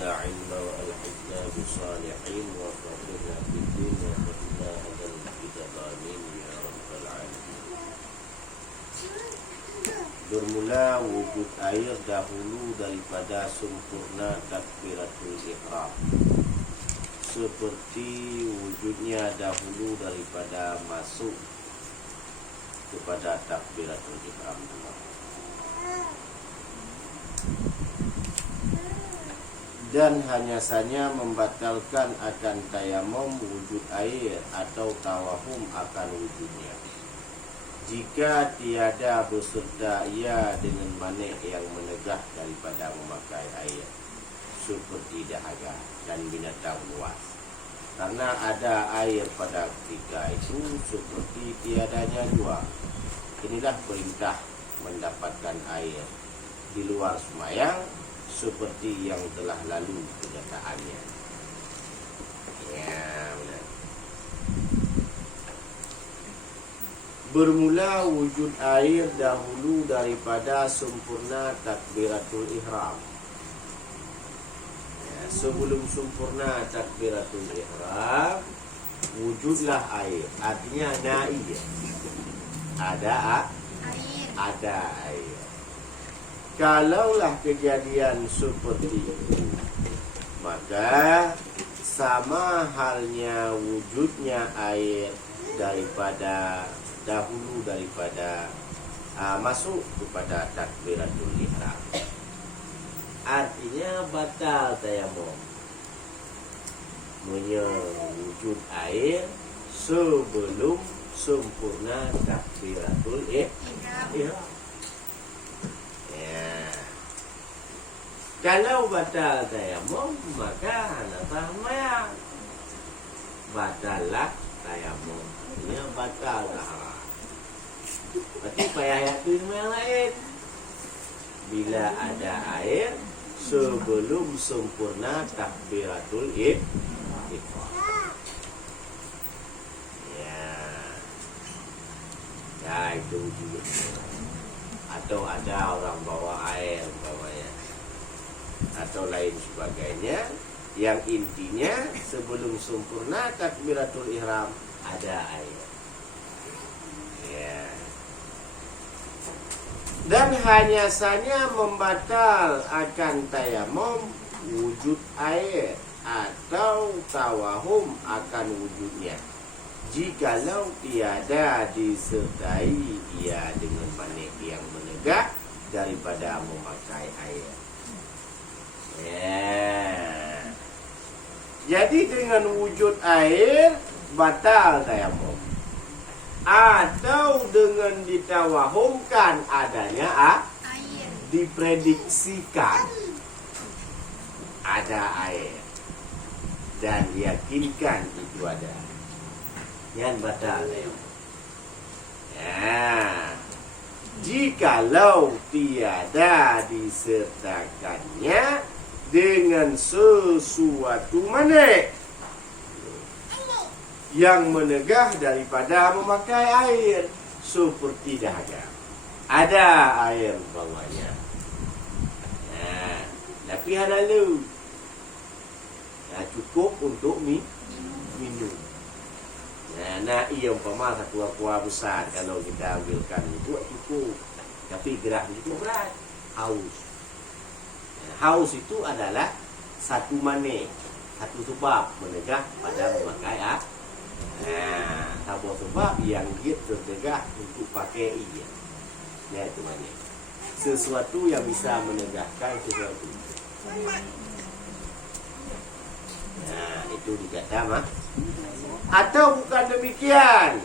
زدنا علما وألحقنا بالصالحين وفقنا في الدين وفقنا هذا الكتاب آمين يا رب العالمين. Bermula wujud air dahulu daripada sempurna takbiratul ihram, seperti wujudnya dahulu daripada masuk kepada takbiratul ihram. Dan hanya saja membatalkan akan tayamum wujud air atau tawahum akan wujudnya, jika tiada beserta ia dengan manik yang menegah daripada memakai air, seperti dahaga dan binatang buas. Karena ada air pada ketika itu, seperti tiadanya jua. Inilah perintah mendapatkan air di luar sembahyang, seperti yang telah lalu kenyataannya. Ya, benar. Bermula wujud air dahulu daripada sempurna takbiratul ihram. Ya, sebelum sempurna takbiratul ihram, wujudlah air. Artinya na'i. Ada air. Kalaulah kejadian seperti itu, maka sama halnya wujudnya air daripada dahulu daripada masuk kepada takbiratul ihram. Artinya batal tayamum wujud air sebelum sempurna takbiratul ihram. Kalau batal tayamum, maka apa sembahyang? Batallah tayamum. Ini batal tahara. Berarti payah itu yang lain. Bila ada air sebelum sempurna takbiratul ihram. Ya, itu juga. Atau ada orang bawa air umpamanya, atau lain sebagainya, yang intinya sebelum sempurna takbiratul ihram ada air. Ya. Dan hanya saja membatal akan tayamum wujud air atau tawahum akan wujudnya, jikalau tiada disertai ia dengan manik yang menegak daripada memakai air. Yeah. Jadi dengan wujud air batal tayamum, atau dengan ditawahumkan adanya air, diprediksikan ada air dan yakinkan itu ada, yang batal tayamum. Ya. Jikalau tiada disertakannya dengan sesuatu manik yang menegah daripada memakai air, seperti dahaga. Ada air bawahnya, tapi halalu, cukup untuk minum. Na'i umpama satu aqua besar, kalau kita ambilkan itu cukup, tapi gerah itu berat. Haus itu adalah satu manik, satu sebab menegah pada memakai air. Satu sebab yang dia tertegah untuk pakai ia. Ya, itu manik. Sesuatu yang bisa menegahkan sesuatu. Itu dikata atau bukan demikian,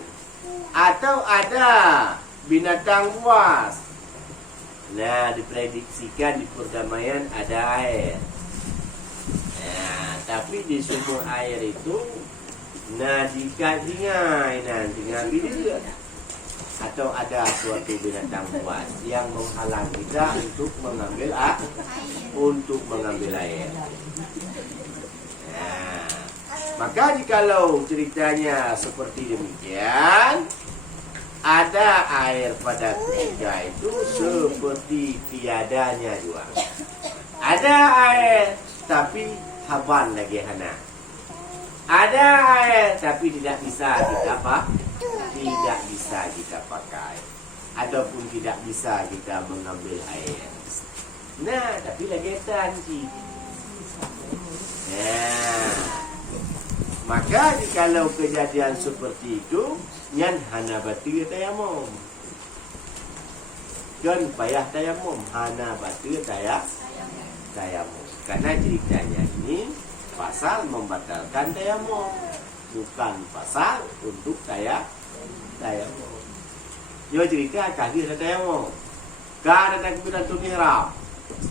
atau ada binatang buas. Diprediksikan di perdamaian ada air. Tapi di sumur air itu dikatingai nanti ngambil juga. Atau ada suatu binatang buas yang menghalang kita untuk mengambil air. Maka jikalau ceritanya seperti demikian, ada air pada ketika itu seperti tiadanya juga. Ada air tapi haban lagi hana. Ada air tapi tidak bisa kita tidak bisa kita pakai, ataupun tidak bisa kita mengambil air. Nah, tapi lagi tanji. Nah, maka jikalau kejadian seperti itu, nyan hana batu tayamum. Kan payah tayamum, hana batu tayamum. Karena ceritanya ini pasal membatalkan tayamum, bukan pasal untuk tayamum. Dia cerita kaki ada tayamum. Kan ada takbiratul ihram.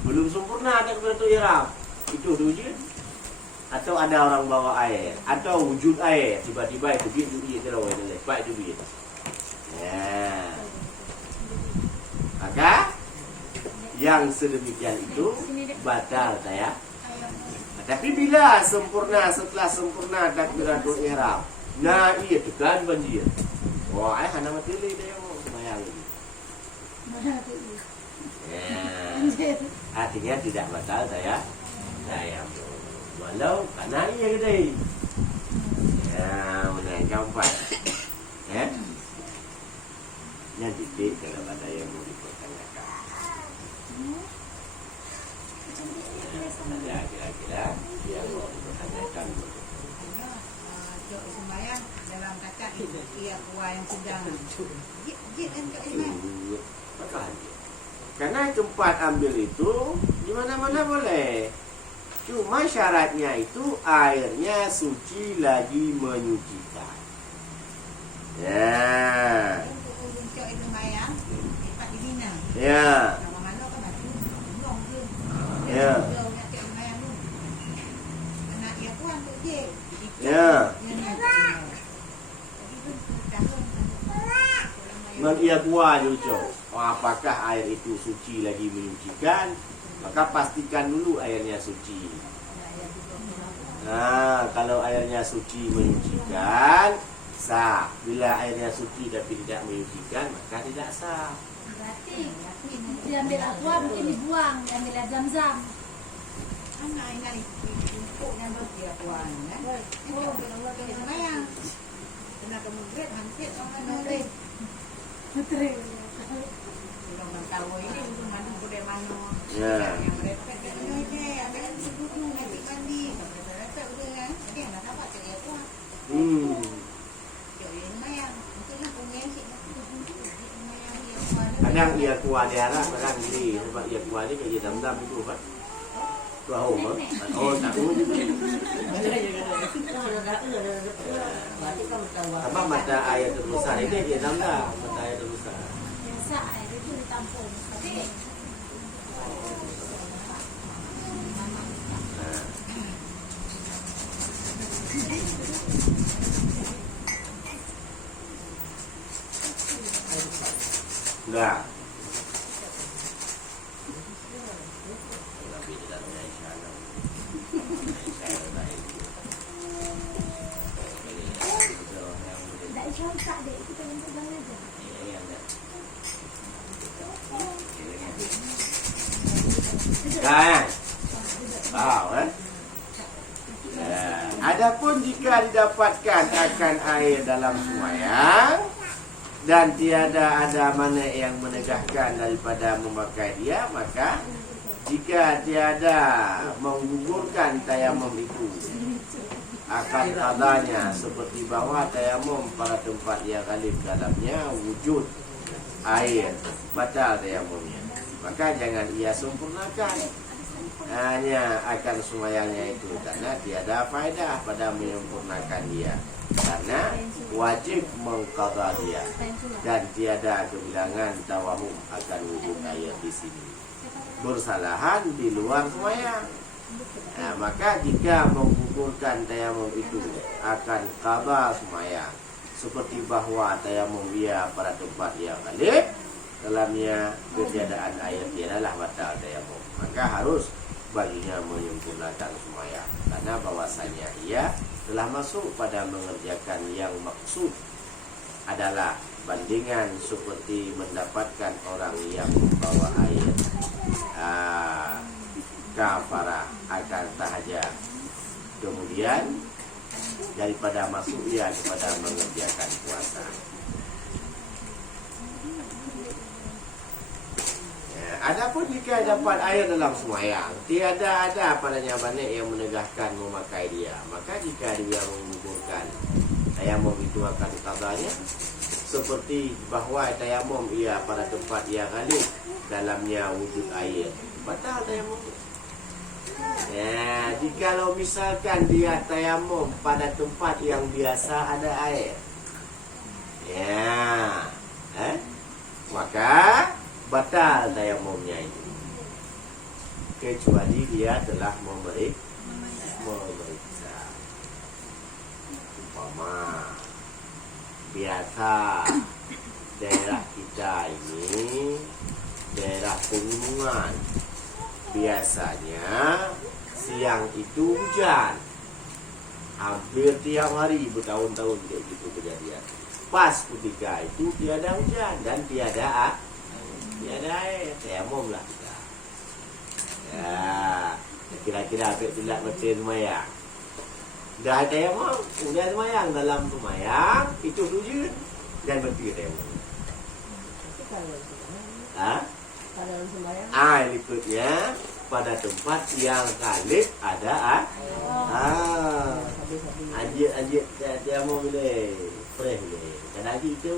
Belum sempurna takbiratul ihram. Itu wujud. Atau ada orang bawa air, atau wujud air tiba-tiba itu dia terawih dan lepas itu dia. Ya. Maka yang sedemikian itu batal tayamum. Tapi bila sempurna, setelah sempurna takbiratul ihram, nah iya tekan banjir. Wah, hana mati le dia mau sembahyang lagi. Ya. Artinya tidak batal tayamum. Walau karena iya gede. Ya, mana gampang. Ya. Yang titik kalau ada yang mau dipertanyakan. Ada kira-kira yang mau dipertanyakan. Sembahyang dalam kaca itu ia kuah yang sedang jit kan ke ini. Karena tempat ambil itu di mana-mana boleh. Cuma syaratnya itu airnya suci lagi menyucikan. Ya. Untuk itu sembahyang tempat di Mina. Ya. Mana kan baju ngong tu. Ya. Karena ia kuah untuk jit. Ya. Ia kuah juga. Apakah air itu suci lagi menyucikan? Maka pastikan dulu airnya suci. Nah, kalau airnya suci menyucikan, sah. Bila airnya suci tapi tidak menyucikan, maka tidak sah. Berarti diambil aqua mungkin dibuang, diambil air zam-zam. Anak ini untuk yang berdia kuah kan. Oh, kalau sembahyang. Kena kemudian hampir orang noleh. Betul. Orang tahu ini untuk mandi budaya mana. Ya. Yang mereka kan ni ada yang duduk mandi mandi. Mereka udah kan. Dia nak dapat dia kuah. Jadi sembahyang. Itulah punya sih. Kadang ia kuah daerah kadang ini sebab ia kuah ni kerja dam-dam itu kan. Kuah home. Oh, tak tahu juga. Apa mata air terbesar ini dia dam-dam, mata air terbesar. Biasa air itu ditampung. Tapi enggak. tak isyarat tak dek, kita yang pegang aja. Kan? Tahu kan? Adapun jika didapatkan akan air dalam sembahyang dan tiada ada mana yang menegahkan daripada memakai dia, maka jika tiada menggugurkan tayamum itu akan adanya seperti bahawa tayamum pada tempat yang alif dalamnya wujud air, batal tayamumnya. Maka jangan ia sempurnakan, hanya akan sembahyangnya itu, karena tiada faedah pada menyempurnakan dia, karena wajib mengqadha dia dan tiada kebilangan tawahum akan wujud air di sini. Bersalahan di luar sembahyang. Nah, maka jika menggugurkan tayamum itu akan qadha sembahyang, seperti bahawa tayamum dia pada tempat yang alif dalamnya ketiadaan air, tiadalah batal tayamum. Maka harus baginya menyempurnakan sembahyang, karena bahwasanya ia telah masuk pada mengerjakan yang maksud adalah bandingan seperti mendapatkan orang yang membawa air. kafarah akan tahajat. Kemudian daripada masuk ia kepada mengerjakan puasa. Adapun jika dapat air dalam sembahyang, tiada ada padanya banyak yang menegahkan memakai dia, maka jika dia menguburkan tayamum itu akan qadanya, seperti bahawa tayamum ia pada tempat yang ghalib dalamnya wujud air, batal tayamum. Ya, jikalau misalkan dia tayamum pada tempat yang biasa ada air, ya, maka batal tayamumnya itu, kecuali dia telah memeriksa. Umpama biasa daerah kita ini daerah pegunungan, biasanya siang itu hujan hampir tiap hari, bertahun-tahun kayak gitu kejadian. Pas ketika itu tiada hujan dan tiada air, tayamum lah kita. Ya, kira-kira ambil tulat macam semayang. Dah tayamum, udah semayang dalam semayang, itu sujud dan berhenti tayamum. Liputnya pada tempat yang ghalib ada anjir tayamum boleh, fresh boleh. Dan lagi itu,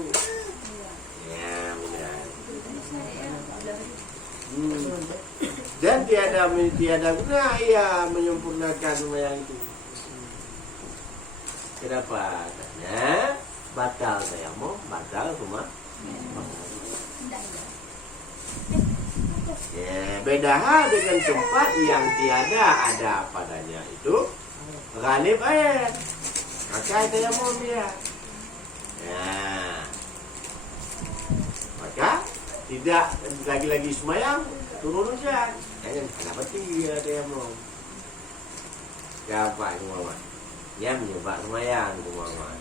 ya benar. Dan tiada guna ia menyempurnakan sembahyang itu. Kenapa? Karena batal tayamum, batal semua. Ya, beda hal dengan tempat yang tiada ada padanya itu ghalib air, maka tayamum dia. Ya, maka tidak lagi-lagi semayang turun hujan, kenapa dia tayamum? Siapa itu Muhammad? Yang mencoba semayang itu Muhammad.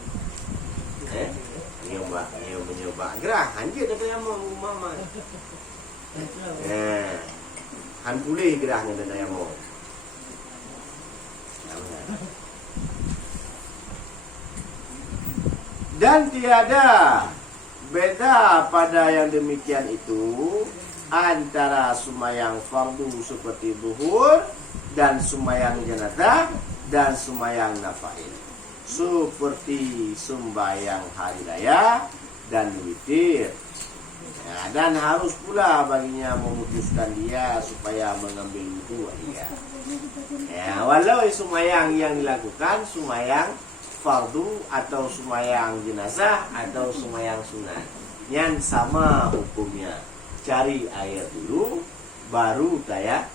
Mencoba gerah, anjir dia tayamum Muhammad. Han pulih gerahnya dia tayamum. Dan tiada beda pada yang demikian itu antara sembahyang fardu seperti zuhur dan sembahyang jenazah dan sembahyang nafail, seperti sembahyang hari raya dan witir. Ya, dan harus pula baginya memutuskan dia supaya mengambil wudu dia. Ya, walau sembahyang yang dilakukan sembahyang fardu atau sembahyang jenazah atau sembahyang sunat, yang sama hukumnya. Cari air dulu baru tayamum.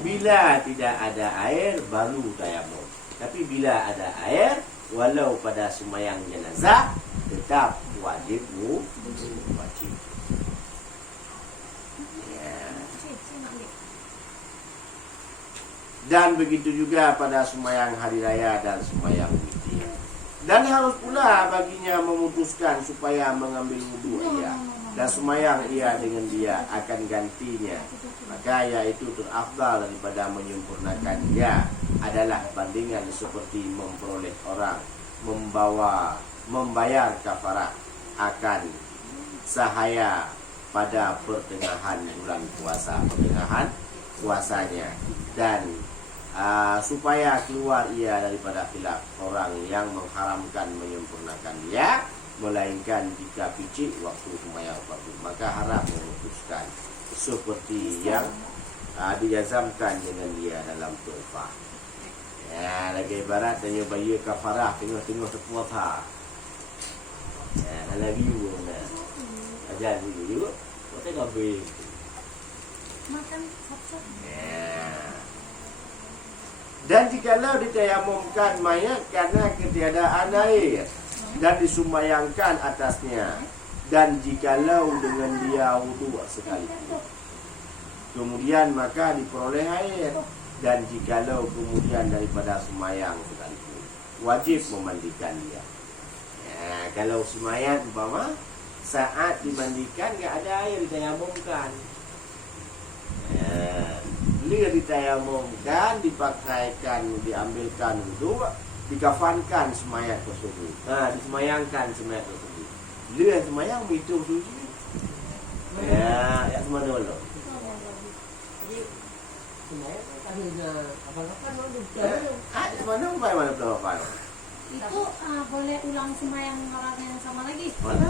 Bila tidak ada air baru tayamum. Tapi bila ada air, walau pada sembahyang jenazah tetap wajib wajib. Ya. Dan begitu juga pada sembahyang hari raya dan sembahyang witir. Dan harus pula baginya memutuskan supaya mengambil wudu ia, dan sembahyang ia dengan dia akan gantinya. Maka yaitu terafdal daripada menyempurnakan dia adalah bandingan seperti memperoleh orang membayar kafarah akan sahaya pada pertengahan bulan puasa, pertengahan puasanya, dan supaya keluar ia daripada khilaf orang yang mengharamkan menyempurnakan dia, melainkan jika picik waktu sembahyang fardu, maka haram memutuskan seperti yang dijazamkan dengan dia dalam tuhfah. Ya, lagi ibarat tanya bayi kafarah tengah-tengah sepuasa. Ya, lagi mana? Ajar dulu. Kau tengok be. Makan sop-sop. Ya. Dan jikalau ditayamumkan mayat karena ketiadaan air dan disumbayangkan atasnya, dan jikalau dengan dia wudu sekalipun, kemudian maka diperoleh air, dan jikalau kemudian daripada sembahyang sekalipun, wajib memandikan dia. Ya, kalau sembahyang umpama saat dimandikan enggak ada air ditayamumkan. Ya, Dia ditayamumkan, dipakaikan, diambilkan wudu, dikafankan semayat tersebut. Disemayangkan semayat tersebut. Dia semayang itu suci. Ya, ya semua dulu. Mana mana berapa? Itu boleh ulang sembahyang orang yang sama lagi. Mana?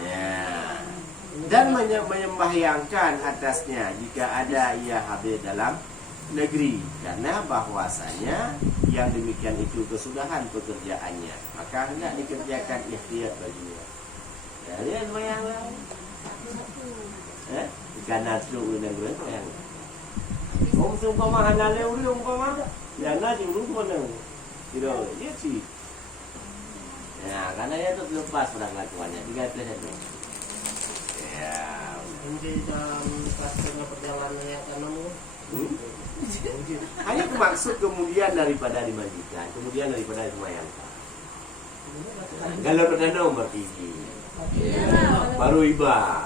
Ya. Dan menyembahyangkan atasnya jika ada ia hadir dalam negeri, karena bahwasanya yang demikian itu kesudahan pekerjaannya, maka hendak dikerjakan ikhtiyat baginya. Ya, dia sembahyang lah. Karena tu yang gue sembahyang. Om sumpama halal uri umpama, ya na jurus mana? Tidak, dia sih. Ya, karena dia tu lepas pada kelakuannya, 3 plus itu. Ya, Mungkin dalam pastinya perjalanan yang kamu hanya maksud kemudian daripada dimandikan, kemudian daripada disemayangkan. Kalau perdana umur tinggi, baru iba.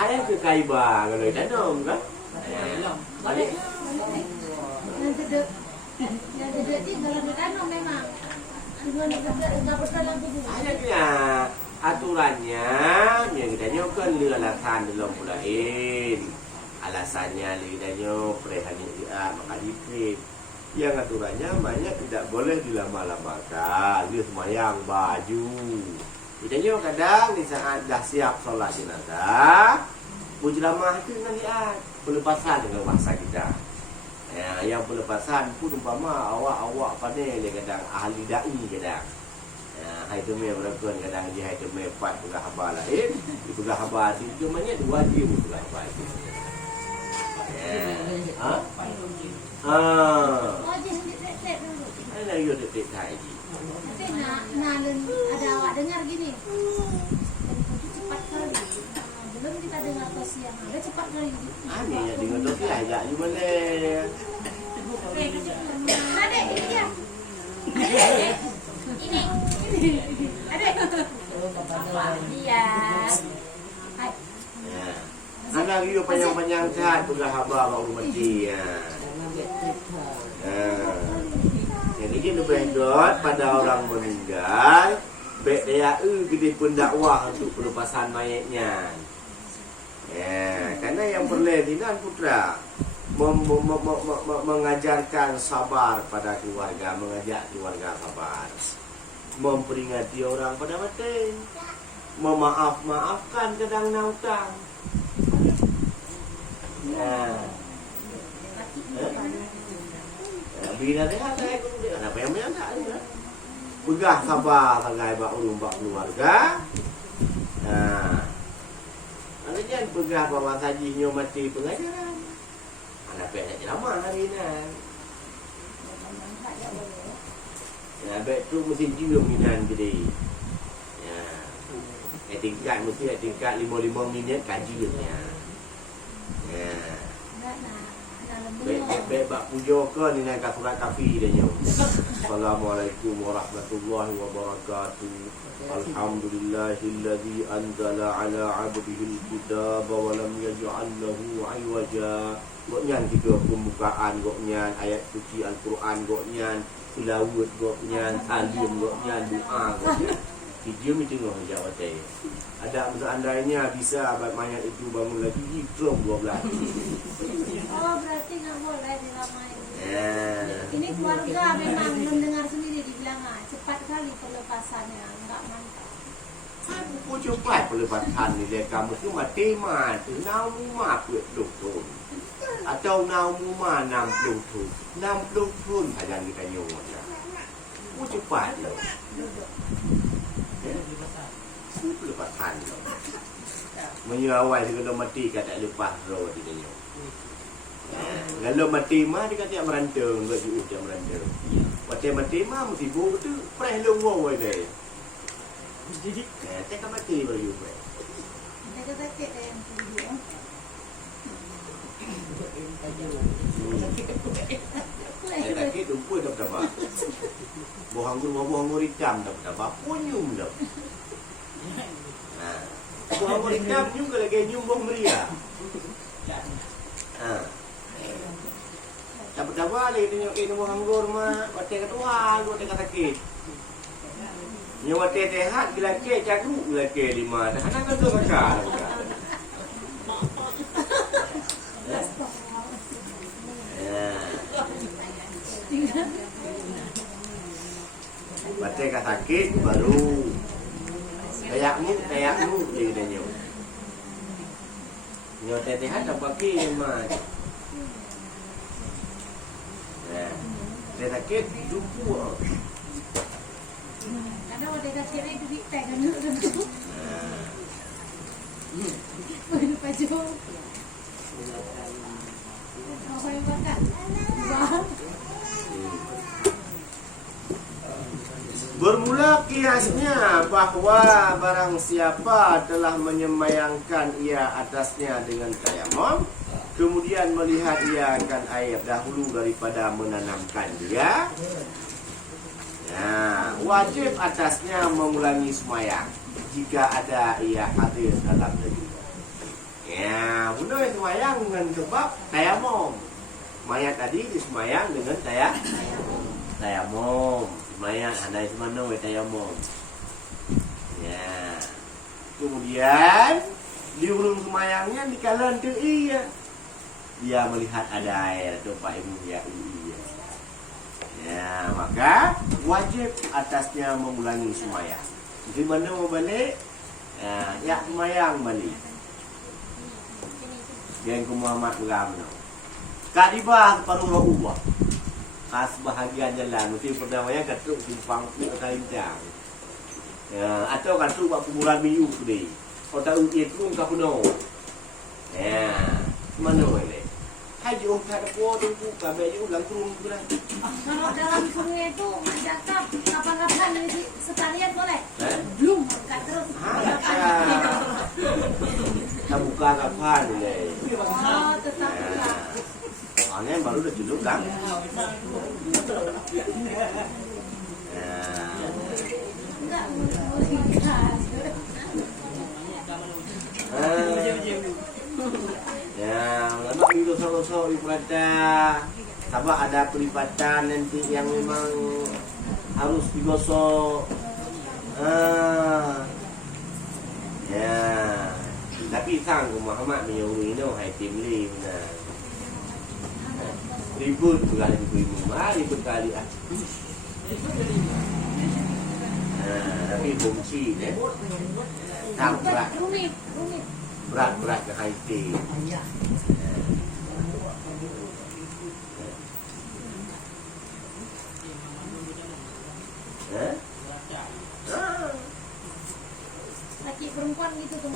Ayah ke kaiba kalau danum kan? Balik. Yang jadi kalau berdanau memang. Dengan enggak berdalam dulu. Ayahnya aturannya yang kita nyokan le alasan dalam mulain. Alasannya le kita nyok perehani dia maka dipit. Yang aturannya banyak tidak boleh dilama-lamakan. Dia semayang baju. Kita nyok kadang di saat dah siap solat jenazah, mujramah itu naliat pelepasan dengan bahasa kita. Ya, yang pelepasan pun umpama awak pandai dia kadang ahli dai kadang. Ya, hai teme berapun kadang dia hai teme 4 pegah haba lain, di pegah haba itu banyak 2 dia pegah haba itu. Ya. Oh, dia sedikit dulu. Ada yo detik lagi. Tapi ada awak dengar gini. Cepat kali. Belum kita dengar tosiang. Ada cepat kali. Ani yang dengan dosi ajak you boleh. Adek, ini dia. Ini. Adek. Iya. Hai. Ya. Anak you panjang-panjang sehat pegah haba baru mati ya. Jadi dia berdot pada orang meninggal, baik dia gede pendakwah untuk pelepasan mayatnya. Ya, karena yang berledinan putra mengajarkan sabar pada keluarga, mengajak keluarga sabar, memperingati orang pada mati, memaafkan kadang nautang. Ya. Bila dia ada kemudian apa yang menyangka dia begah sabar bagai bak ulumba keluarga. Ada jangan begah bawa sajinya mati pengajaran. Anak pek lama hari ni. Ya, baik tu mesti jiwa minan gede. Ya. Tingkat mesti tingkat 5 minit kaji dia. Ya. Baik bak puja ke ni nak surat kafi dia nyo. Assalamualaikum warahmatullahi wabarakatuh. Alhamdulillahilladzi anzala ala 'abdihi al-kitaba wa lam yaj'al lahu 'iwaja. Goknyan tiga pembukaan goknyan ayat suci Al-Quran goknyan tilawat goknyan talim goknyan doa goknyan. Dia tengok jawab saya. Ada seandainya bisa abad mayat itu bangun lagi hidrom 12. Oh, berarti nggak boleh diramai. Ya. Ini keluarga memang mendengar sendiri dibilang cepat kali pelepasannya, nggak mantap. Aku cepat pelepasan ni dia kamu tu mati mati namu mati doktor. Atau namu mana 60 tu. 60 pun aja kita nyonya. Aku cepat lah. Pelepasan. Menyawai dia kena mati kata lepas roh dia nyo. Kalau mati mah dia kata merantau, enggak juga dia merantau. Waktu mati mah mesti buat tu, pernah longgo dia. Jadi, tak kan mati baru you. Kita sakit yang video. Saya takut lupa dah berapa. Buah anggur hitam dah berapa. Punyum dah. Nah, buah anggur hitam nyum ke lagi nyum buah meria. Tak berapa lagi tengok buah anggur mah. Watai ketua, watai sakit. Nyo watai sehat bila ke cagu bila ke lima. Dah nak tu kakak. Batai kat sakit baru tayakmu dia kena nyo. Nyo tetehan tak pakai mas. Dia sakit lupu. Karena wadah sakit ni duit tak kan tu. Boleh baju. Apa yang makan? Bermula kiasnya bahawa barang siapa telah menyemayangkan ia atasnya dengan tayamum, kemudian melihat ia akan air dahulu daripada menanamkan dia, wajib atasnya mengulangi semayang jika ada ia hadir dalam negeri. Benda semayang dengan sebab tayamum. Mayat tadi disemayang dengan tayamum. Semayang ada di mana tayamum. Kemudian di hurung semayangnya di kalan tu dia melihat ada air tempat ibu dia. Maka wajib atasnya mengulangi semayang. Di mana mau balik? Semayang balik. Yang Muhammad Muhammad. Kadibah paruh ubah. Sebahagian jalan mesti perdamaian katuk simpang tu atau lincang. Atau katuk buat kuburan miyu ni. Kau tak ukir tu kau penuh. Mana boleh? Haji tak ada kuat tu kabel je ulang turun tu dah. Kalau dalam sungai tu cakap kapan-kapan ni sekalian boleh? Belum kat terus. Tak buka kapan ni. Oh, tetap buka. Soalnya baru dah juluk kan? Enggak boleh gas. Lepas itu sok-sok di perada. Sabah ada pelipatan nanti yang memang harus digosok. Tapi sang Muhammad menyuruh ini hai tim li benar. Ribut bukan ibu-ibu, ribut kali tapi fungsi deh. Tak berat. Rumit. Berat ke Haiti. Laki perempuan gitu tuh.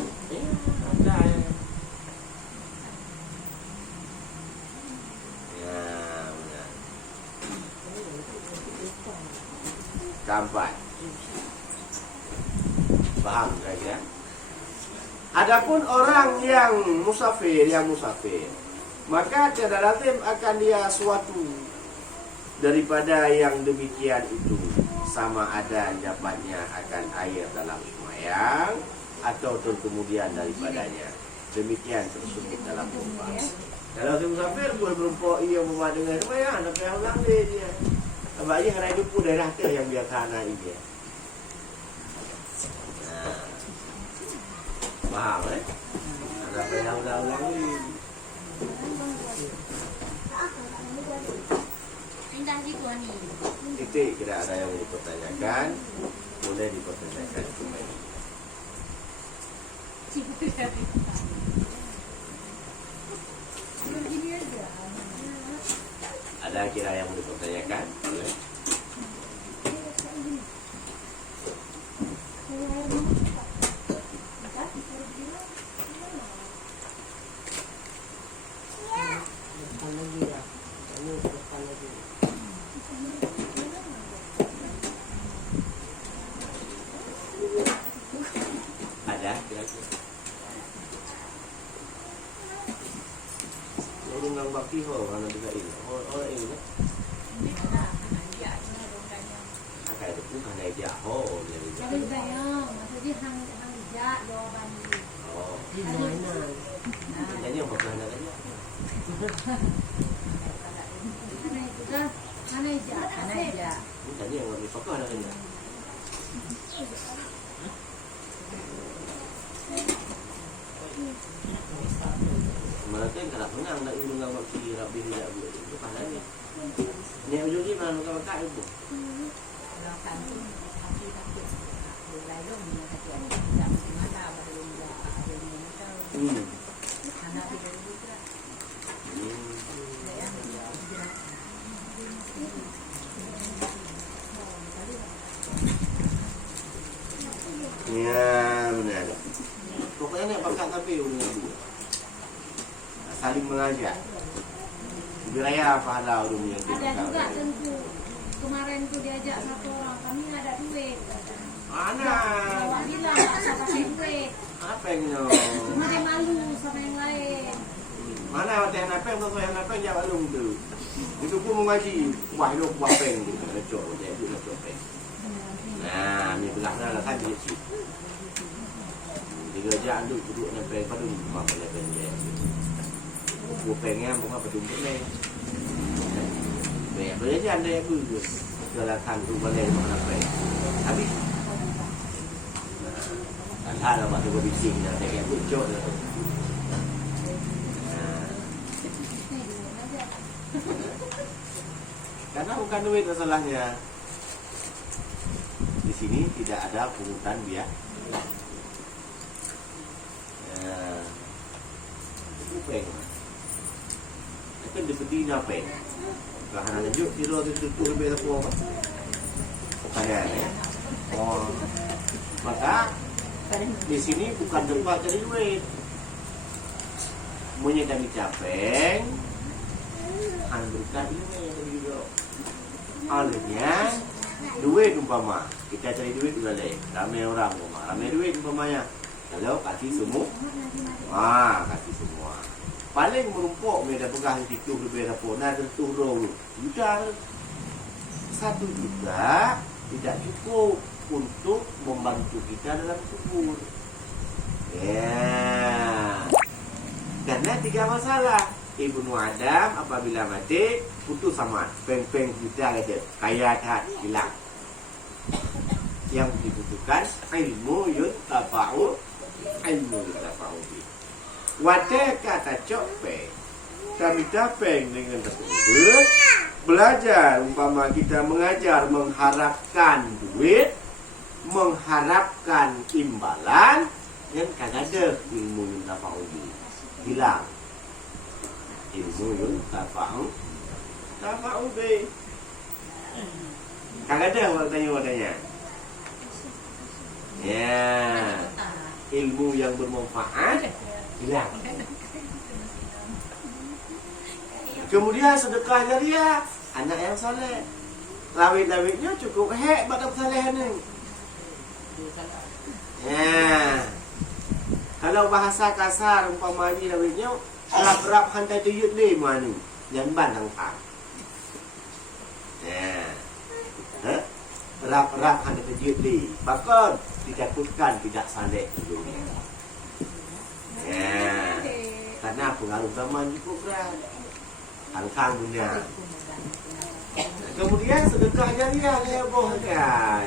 Sampai paham kira-kira. Adapun orang yang musafir, maka tiada lazim akan dia suatu daripada yang demikian itu, sama ada dapatnya akan air dalam semayang atau kemudian daripadanya. Demikian tersebut dalam perempuan. Kalau si musafir boleh berempat ia membuat dengan semayang, tapi yang ulang dia. Sebab ia kena hidup pun daerah ke yang biasa anak ini. Faham Ada yang ulang ni. Indah di tuan ni. Titik tidak ada yang dipertanyakan. Boleh dipertanyakan kembali. Begini aja. Ada kira yang mau dipertanyakan? Boleh. Ada kira-kira. Orang Yahoo dia juga. Jadi bayang, maksudnya hang hijak jawaban ini. Oh, Di mainan. jadi yang pernah nak aja. Mana itu dah? Mana hijak? Mana aja. Tadi yang lebih pekah nak aja. Mereka kalau pernah nak ilmu dengan waktu Rabbi tidak buat itu pandai ni. Ni ujung ni mana muka muka itu. Kalau kan tapi mulai dong dia kata jam mana baru dia ada ni macam anak dia juga. Ya benar. Pokoknya ni pakat tapi dengan dua. Saling mengajar. Beraya pahala dunia tu. Ada juga tentu. Kemarin tu diajak satu orang, kami ada duit. Mana? Awak bilang tak usah pakai duit. Apa yang no? Cuma dia malu sama yang lain. Mana hotel napeng tu saya napeng jawab lu tu. Itu pun mengaji. Wah lu buat peng tu. Lecok dia tu lecok peng. Nah, ni belah lah kan dia sih. Dia ajak duduk napeng pada rumah pada dia. Aku pengen bunga pedung ni. Banyak belajar dia aku juga. Jalan tu boleh mana peng. Tapi ada waktu berbising dah saya bucok dah. Karena bukan duit masalahnya. Di sini tidak ada pungutan biaya. Peng. Kan diberi napeng. Bahan ada juk kira tu lebih apa? Bukan ya. Oh. Maka di sini bukan tempat cari duit. Punya kami capeng, berikan ini juga. Alanya duit umpama kita cari duit boleh. Ramai orang umpama, ramai duit umpamanya. Kalau kasih semua, kasih semua. Paling merumpuk mereka pegang situ lebih rapor. Nah terturun, sudah 1 juta tidak cukup untuk membantu kita dalam kubur. Ya. Karena 3 masalah. Ibnu Adam apabila mati putus sama peng-peng kita kata kaya tak hilang. Yang dibutuhkan ilmu yuntafa'u Wate kata copeng. Kami capeng dengan tersebut. Belajar umpama kita mengajar mengharapkan duit, mengharapkan imbalan, yang kagak ada ilmu yuntafa'u hilang. Ilmu yuntafa'u kagak ada waktunya. Ya. Ilmu yang bermanfaat hilang. Kemudian sedekah jariah, anak yang soleh. Lawit-lawitnya cukup hebat kesalehan ni. Ya. Kalau bahasa kasar umpama ni lawitnya rap-rap hantai tuyut ni mana yang ban hang. Ya. Rap-rap hantai tuyut ni. Bahkan ditakutkan tidak saleh dunia. Ya. Karena pengaruh zaman cukup berat. Hangkang dunia. Kemudian sedekah jariah dia bohkan.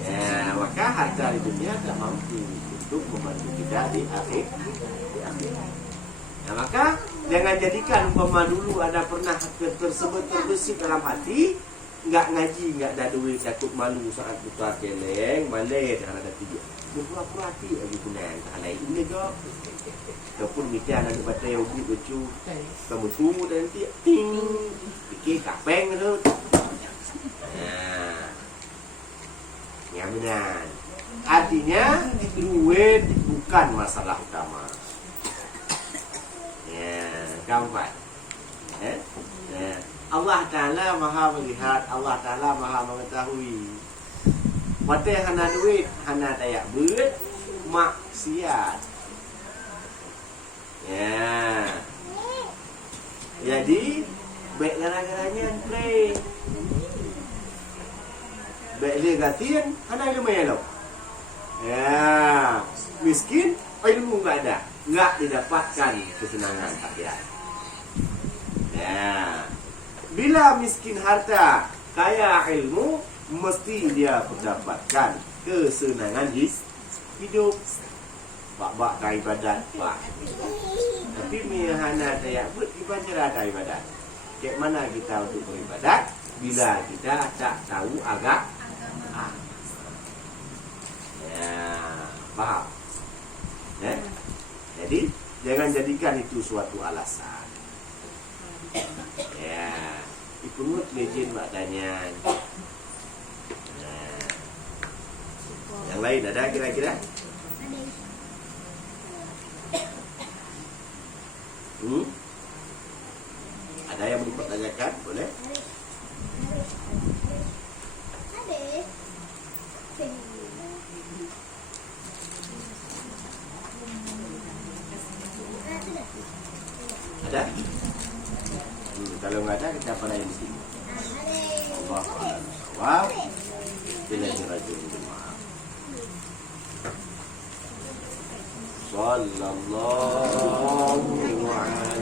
Ya, maka harta di dunia tak mampu untuk membantu kita di akhir. Nah, maka jangan jadikan umpama dulu ada pernah tersebut terbesit dalam hati, enggak ngaji, enggak ada duit, takut malu saat buka keleng, malai dah ada tiga. Pura-pura hati lagi punan, tak lain ini ke? Ataupun mitian ada baterai ubi lucu, kamu tunggu dan nanti ting, fikir kapeng tu. Nah, yang benar. Artinya duit bukan masalah utama. Ya, gampang. Ya. Allah Ta'ala maha melihat, Allah Ta'ala maha mengetahui. Mata hana duit, hana dayak beut, maksiat. Ya. Jadi, baik gara-garanya pray. Baik gatin, hana ilmu yang ya, miskin, ilmu enggak ada, enggak didapatkan kesenangan akhirat. Ya, bila miskin harta, kaya ilmu, mesti dia mendapatkan kesenangan hidup. Bak-bak tak ibadat, bak. Tapi mihana saya buat ibadat tak ibadat. Kayak mana kita untuk beribadat bila kita tak tahu agama? Ya, paham? Ya? Jadi jangan jadikan itu suatu alasan. Ya, ikut mejin maknanya. Nah. Yang lain ada kira-kira? Ada yang mau dipertanyakan? Boleh? Ada? Kalau nggak ada, kita apa lagi di sini? Allah Wow. Sallallahu alaihi